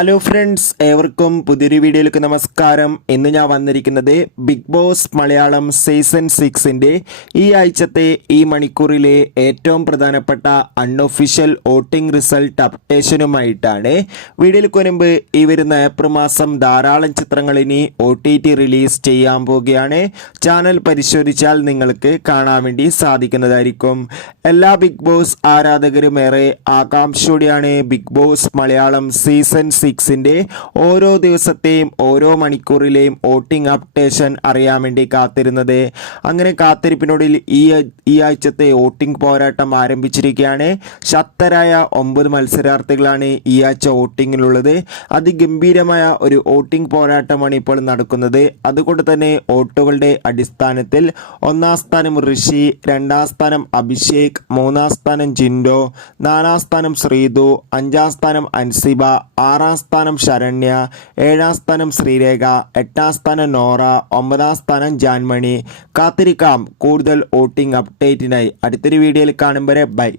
Hello friends, ഏവർക്കും പുതിയൊരു വീഡിയോയിലേക്ക് നമസ്കാരം. ഇന്ന് ഞാൻ വന്നിരിക്കുന്നത് ബിഗ് ബോസ് മലയാളം സീസൺ 6ൻ്റെ ഈ ആഴ്ചത്തെ ഈ മണിക്കൂറിലെ ഏറ്റവും പ്രധാനപ്പെട്ട അൺഒഫീഷ്യൽ വോട്ടിംഗ് റിസൾട്ട് അപ്ഡേഷനുമായിട്ടാണ്. വീഡിയോയിലേക്ക് വരുമ്പ് ഈ വരുന്ന ഏപ്രിൽ മാസം ധാരാളം ചിത്രങ്ങൾ ഇനി OTT റിലീസ് ചെയ്യാൻ പോവുകയാണ്. ചാനൽ പരിശോധിച്ചാൽ നിങ്ങൾക്ക് കാണാൻ വേണ്ടി സാധിക്കുന്നതായിരിക്കും. എല്ലാ ബിഗ് ബോസ് ആരാധകരും ഏറെ ആകാംക്ഷയോടെയാണ് ബിഗ് ബോസ് മലയാളം സീസൺ 6ൻ്റെ ഓരോ ദിവസത്തെയും ഓരോ മണിക്കൂറിലെയും വോട്ടിംഗ് അപ്ഡേഷൻ അറിയാൻ വേണ്ടി കാത്തിരുന്നത്. അങ്ങനെ കാത്തിരിപ്പിനോടിൽ ഈ ആഴ്ചത്തെ വോട്ടിംഗ് പോരാട്ടം ആരംഭിച്ചിരിക്കുകയാണ്. ശക്തരായ 9 മത്സരാർത്ഥികളാണ് ഈ ആഴ്ച വോട്ടിങ്ങിലുള്ളത്. അതിഗംഭീരമായ ഒരു വോട്ടിംഗ് പോരാട്ടമാണ് ഇപ്പോൾ നടക്കുന്നത്. അതുകൊണ്ട് തന്നെ വോട്ടുകളുടെ അടിസ്ഥാനത്തിൽ 1ാം സ്ഥാനം ഋഷി, 2ാം സ്ഥാനം അഭിഷേക്, 3ാം സ്ഥാനം ജിൻഡോ, 4ാം സ്ഥാനം ശ്രീതു, 5ാം സ്ഥാനം അൻസിബ, 6ാം സ്ഥാനം ശരണ്യ, 7ാം സ്ഥാനം ശ്രീരേഖ, 8ാം സ്ഥാനം നോറ, 9ാം സ്ഥാനം ജാൻമണി. കാത്തിരിക്കാം കൂടുതൽ വോട്ടിംഗ് അപ്ഡേറ്റിനായി. അടുത്തൊരു വീഡിയോയിൽ കാണും വരെ ബൈ.